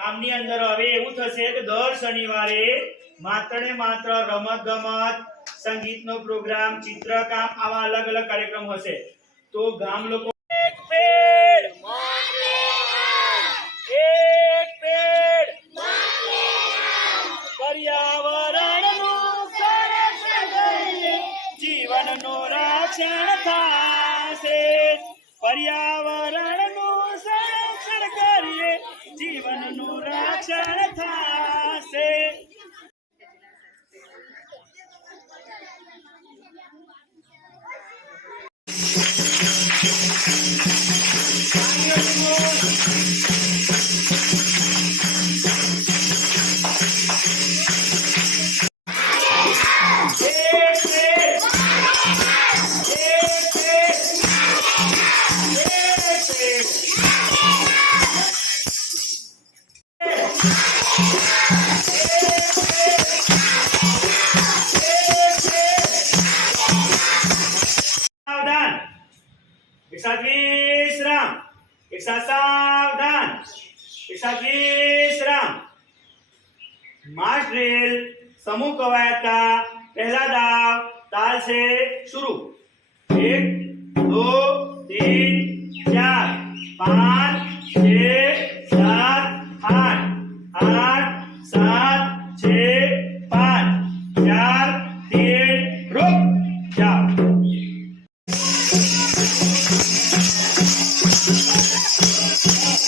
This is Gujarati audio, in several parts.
કામની અંદર હવે એવું થશે કે દર શનિવારે માત્ર ને માત્ર રમત ગમત સંગીતનો પ્રોગ્રામ, ચિત્રકામ આવા અલગ અલગ કાર્યક્રમ હશે. તો ગામ લોકો એક પેડ. એક પેડ. કરીએ જીવનનું રક્ષણ થશે એક સાથ વિશ્રામ એક સાથ સાવધાન. એક સાથ વિશ્રામ માર્ચ ડ્રિલ સમૂહ કવાયત કા પહેલા દાવ તાલ સે શરૂ. એક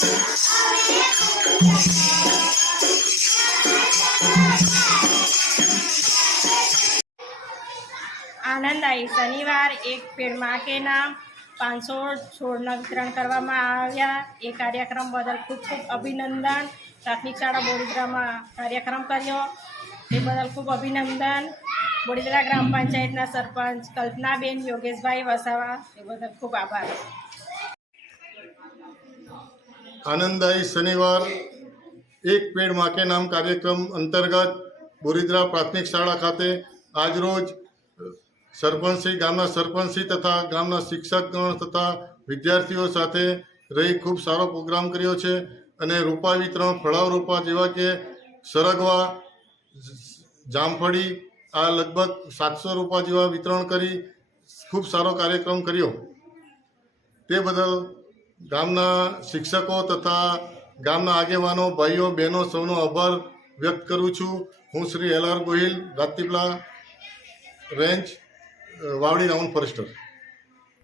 આનંદાઈ શનિવાર એક પેડમાં કે નામ. પાંચસો છોડના વિતરણ કરવામાં આવ્યા. એ કાર્યક્રમ બદલ ખૂબ ખૂબ અભિનંદન. પ્રાથમિક શાળા બોડીદરામાં કાર્યક્રમ કર્યો. એ બદલ ખૂબ અભિનંદન. બોડીદ્રા ગ્રામ પંચાયતના સરપંચ કલ્પનાબેન યોગેશભાઈ વસાવા, એ બદલ ખૂબ આભાર. આનંદદાયી શનિવાર. એક પેડ માકે નામ કાર્યક્રમ અંતર્ગત બોરિદ્રા પ્રાથમિક શાળા ખાતે આજરોજ સરપંચશ્રી, ગામના સરપંચશ્રી તથા ગામના શિક્ષકગણ તથા વિદ્યાર્થીઓ સાથે રહી ખૂબ સારો પ્રોગ્રામ કર્યો છે અને રોપા વિતરણ, ફળાવ રોપા જેવા કે સરગવા, જામફળી, આ લગભગ સાતસો રૂપા જેવા વિતરણ કરી ખૂબ સારો કાર્યક્રમ કર્યો. તે બદલ ગામના શિક્ષકો તથા ગામના આગેવાનો ભાઈઓ બહેનો સૌનો આભાર વ્યક્ત કરું છું હું Shri L R Gohil Rajpipla range અ, વાવડી રાઉન્ડ ફોરેસ્ટર